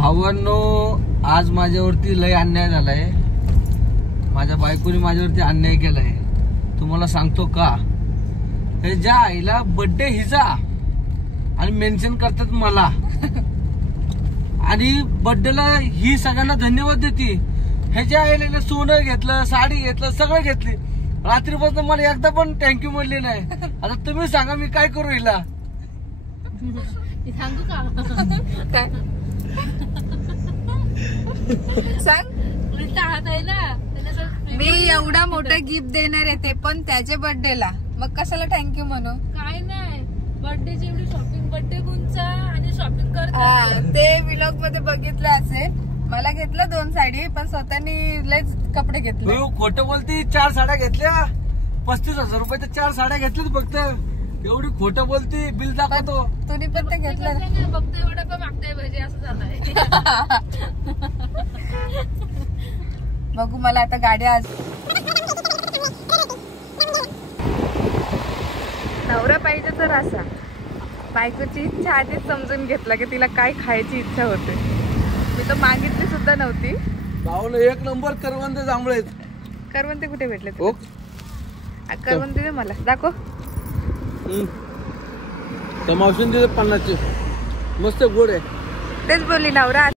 भावांनो, आज माझ्यावरती लय अन्याय झालाय. माझ्या बायकोने माझ्यावरती अन्याय केलाय. तुम्हाला सांगतो का, हे ज्या आईला बर्थडे हिचा आणि मेन्शन करतात मला आणि बर्थडेला ही सगळ्यांना धन्यवाद देते. ह्याच्या आईला सोनं घेतलं, साडी घेतलं, सगळं घेतली. रात्रीपासून मला एकदा पण थँक्यू म्हणले नाही. आता तुम्ही सांगा मी काय करू हिला? सांगू का काय सांग. उलटा हात आहे ना, मी एवढा मोठा गिफ्ट देणार आहे ते पण त्याच्या बर्थडेला, मग कशाला थँक्यू म्हणू? काय नाही, बर्थडेची एवढी शॉपिंग, बर्थडे कोणचा आणि शॉपिंग करता ते व्लॉग मध्ये बघितलं असेल. मला घेतलं 2 साडी, पण स्वतःनी लयच कपडे घेतले. खोटं बोलती. 4 साड्या घेतल्या, 35,000 रुपयाच्या 4 साड्या घेतल्या फक्त. एवढी खोटं बोलती. बिल दाखवतो. तुम्ही पण ते घेतलं ना, फक्त एवढं पण मागताय पाहिजे असं झालंय. बघू, मला आता गाडी आज नवरा पाहिजे तर असा. बायकोची इच्छा आधीच समजून घेतला की तिला काय खायची इच्छा होते. मी तर मागितली सुद्धा नव्हती. भाऊला 1 नंबर करवंदे जांभळे. करवंदे कुठे भेटले? हो, करवंदे दे मला, दाखव. मावशीन दिले 50चे, मस्त गोड आहे. तेच बोलली नवरा